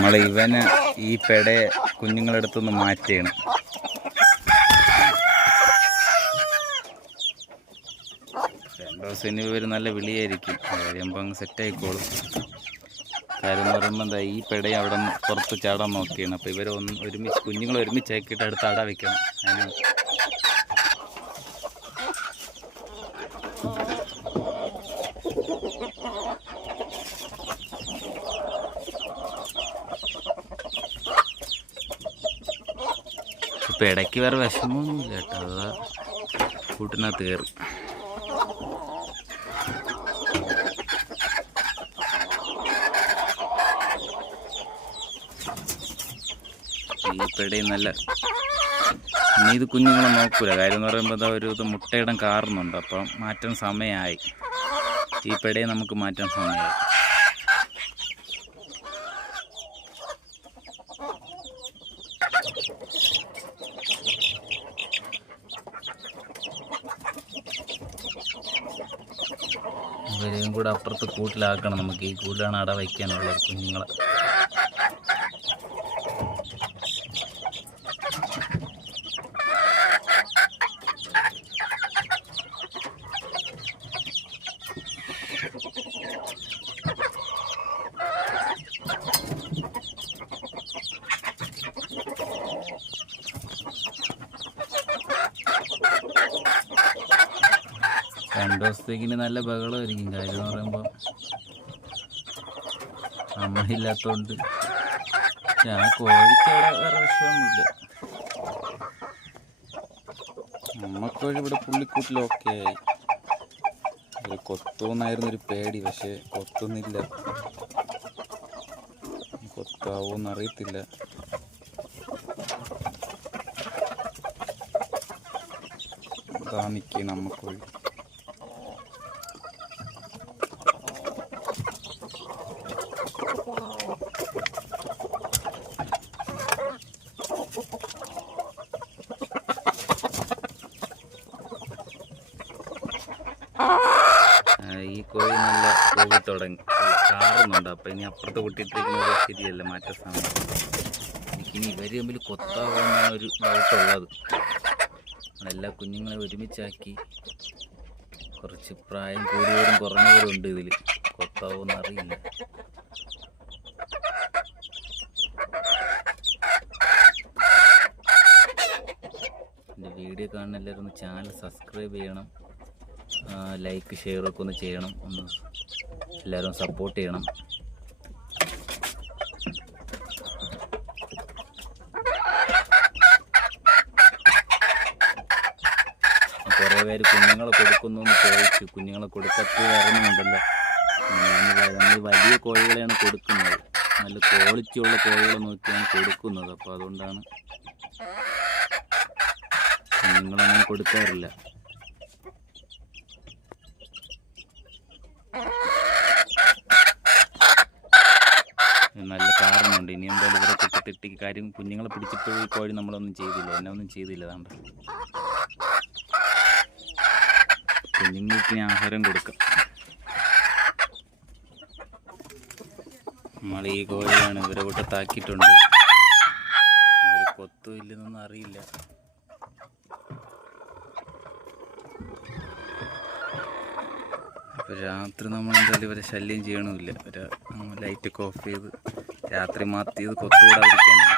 നമ്മൾ ഇവന് ഈ പെടയെ കുഞ്ഞുങ്ങളെടുത്തൊന്ന് മാറ്റിയാണ്. രണ്ടു ദിവസം ഇനി ഇവർ നല്ല വിളിയായിരിക്കും. കഴിയുമ്പോൾ അങ്ങ് സെറ്റായിക്കോളും. കാര്യം എന്ന് പറയുമ്പോൾ എന്താ, ഈ പെടയെ അവിടെ നിന്ന് പുറത്ത് ചാടാൻ നോക്കിയാണ്. അപ്പോൾ ഇവർ ഒരുമിച്ച് കുഞ്ഞുങ്ങൾ ഒരുമിച്ചാക്കിയിട്ട് അടുത്ത് അട വയ്ക്കണം. അതിന് ഇപ്പം ഇടയ്ക്ക് വേറെ വിഷമമൊന്നുമില്ല കേട്ടോ. അതാ കൂട്ടിനകത്ത് കയറി. ഈ പെടയും നല്ല ഇനി ഇത് കുഞ്ഞുങ്ങളെ നോക്കൂല. കാര്യം എന്ന് പറയുമ്പോൾ അതാ ഒരു ഇത് മുട്ടയിടം കാറുന്നുണ്ട്. അപ്പം മാറ്റാൻ സമയമായി. ഈ പെടയെ നമുക്ക് മാറ്റാൻ സമയമായി. ഇവരെയും കൂടെ അപ്പുറത്ത് കൂട്ടിലാക്കണം. നമുക്ക് ഈ കൂട്ടിലാണ് അട വയ്ക്കാനുള്ളത് കുഞ്ഞുങ്ങളെ. രണ്ടു ദിവസത്തേക്കിന് നല്ല ബഹളമായിരിക്കും. കാര്യം എന്ന് പറയുമ്പോൾ അമ്മയില്ലാത്തതുകൊണ്ട് ഞാൻ കോഴിക്കവിടെ വേറെ വിഷയമൊന്നുമില്ല. അമ്മക്കോഴി ഇവിടെ പുള്ളിക്കൂട്ടിലൊക്കെ ആയി. കൊത്തുമെന്നായിരുന്നൊരു പേടി. പക്ഷെ കൊത്തുന്നില്ല. കൊത്താവോന്നറിയത്തില്ല. അതാ നിൽക്കണം അമ്മക്കോഴി. ഈ കോഴി നല്ല കോഴി തുടങ്ങി കാറുന്നുണ്ട്. അപ്പം ഇനി അപ്പുറത്ത് കൂട്ടിയിട്ടിരിക്കുന്നത് ശരിയല്ല. മാറ്റ സമയം എനിക്കിനി ഇവർ തമ്മിൽ കൊത്താവാനാണ് ഒരു ഡൗട്ടുള്ളത്. എല്ലാ കുഞ്ഞുങ്ങളെ ഒരുമിച്ചാക്കി കുറച്ച് പ്രായം കൂടിയവരും കുറഞ്ഞവരും ഉണ്ട്. ഇതിൽ കൊത്താവോന്ന് അറിയില്ല. എൻ്റെ വീഡിയോ കാണുന്ന എല്ലാവരും ഒന്ന് ചാനൽ സബ്സ്ക്രൈബ് ചെയ്യണം. ലൈക്ക് ഷെയറൊക്കെ ഒന്ന് ചെയ്യണം. ഒന്ന് എല്ലാവരും സപ്പോർട്ട് ചെയ്യണം. കുറേ പേര് കുഞ്ഞുങ്ങളെ കൊടുക്കുന്നു എന്ന് ചോദിച്ചു. കുഞ്ഞുങ്ങളെ കൊടുക്കത്ത് ഇറങ്ങുന്നുണ്ടല്ലോ. നമ്മൾ വലിയ കോഴികളെയാണ് കൊടുക്കുന്നത്. നല്ല ക്വാളിറ്റിയുള്ള കോഴികളെ നോക്കിയാണ് കൊടുക്കുന്നത്. അപ്പോൾ അതുകൊണ്ടാണ് കുഞ്ഞുങ്ങളങ്ങനെ കൊടുക്കാറില്ല. നല്ല കാരണമുണ്ട്. ഇനി എന്തായാലും ഇവരെ കിട്ടിത്തിട്ടി കാര്യം കുഞ്ഞുങ്ങളെ പിടിച്ചിട്ട് ഈ കോഴി നമ്മളൊന്നും ചെയ്തില്ല. എന്നെ ഒന്നും ചെയ്തില്ല. അതുകൊണ്ട് കുഞ്ഞുങ്ങൾക്ക് ഞാൻ ആഹാരം കൊടുക്കാം. നമ്മൾ ഈ കോഴിയാണ് ഇവരെ കൂട്ടത്താക്കിയിട്ടുണ്ട്. ഇവർ കൊത്തും ഇല്ലെന്നൊന്നും അറിയില്ല. അപ്പോൾ രാത്രി നമ്മൾ എന്തായാലും ഇവരെ ശല്യം ചെയ്യണമില്ല. ലൈറ്റൊക്കെ ഓഫ് ചെയ്ത് രാത്രി മാറ്റിയത് കൊത്തുകൂടാതിരിക്കാനാണ്.